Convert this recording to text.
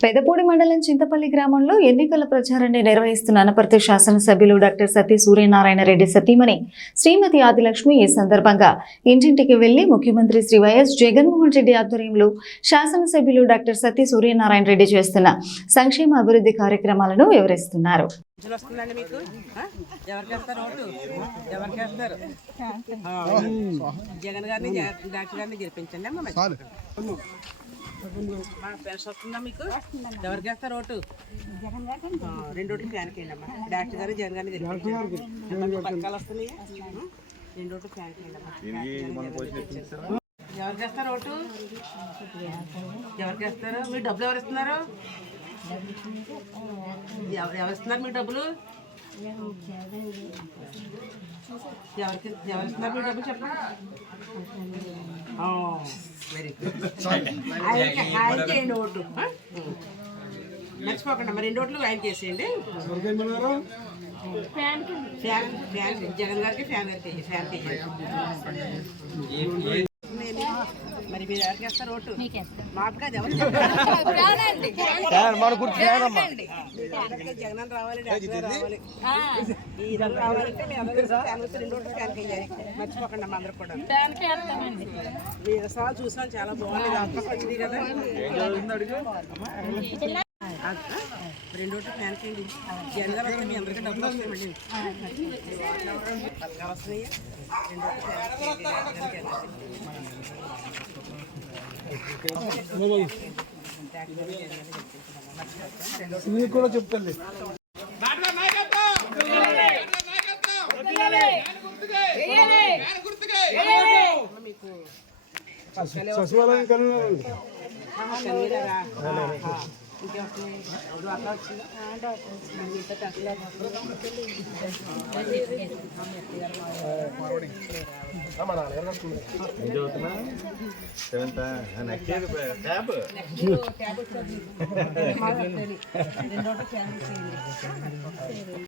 పెదపూడి మండలం చింతపల్లి గ్రామంలో ఎన్నికల ప్రచారాన్ని నిర్వహిస్తున్న అనపర్తి శాసనసభ్యులు డాక్టర్ సతీ సూర్యనారాయణ రెడ్డి సతీమణి శ్రీమతి ఆదిలక్ష్మి ఈ సందర్భంగా ఇంటింటికి వెళ్ళి ముఖ్యమంత్రి శ్రీ వైఎస్ జగన్మోహన్ రెడ్డి ఆధ్వర్యంలో శాసనసభ్యులు డాక్టర్ సతీ సూర్యనారాయణ రెడ్డి చేస్తున్న సంక్షేమ అభివృద్ధి కార్యక్రమాలను వివరిస్తున్నారు. జగన్ గారిని డాక్టర్ గారిని గెలిపించండి వస్తుందా మీకు ఎవరికి వేస్తారు ఓటు రెండు ఓట్లు ఫ్యాన్కి వేయండి డాక్టర్ గారు జగన్ గారిని పథకాలు వస్తున్నాయి రెండు ఓట్లు ఫ్యాన్కి వేయండి ఎవరికి వేస్తారు ఓటు ఎవరికి వేస్తారు మీరు డబ్బులు ఎవరు ఇస్తున్నారు? ఎవరు ఇస్తున్నారు? మీ డబ్బులు? ఎవరికి డబ్బులు చెప్పండి వెరీ గుడ్ ఆయనకి? మర్చిపోకండి మరి రెండు ఓట్లు ఆయనకి వేసేయండి ఫ్యాన్ ఫ్యాన్ జగన్ గారికి ఫ్యాన్ గారికి ఫ్యాన్. మరి మీరు ఎవరికి వేస్తారు ఓటు? మాకు. కాదు జగన్ రావాలి రావాలి. ఈ రెండు రావాలంటే మీ అందరూ వస్తే రెండు ఓట్లు ఫ్యాన్ వేయాలి మర్చిపోకండి అమ్మ అందరూ కూడా. మీ రసాలు చూసాను చాలా బాగుంది. ఇది కదా. రెండు ఫ్యాన్ చేయండి. వస్తే మీ అందరికీ డబ్బులు వస్తాయి మళ్ళీ. పథకాలు వస్తున్నాయి రెండు ఓట్లు ఫ్యాన్ చేయండి. డాక్టర్ కూడా చెప్తాను సచివాలయం కన్నా కన్వీనరా ఇంకేమొస్తున్నాయి ఇప్పుడు అట్లా వచ్చిందా మీతో సెవెంత్ నెక్స్ట్ ట్యాబ్ రెండు ఫ్యాన్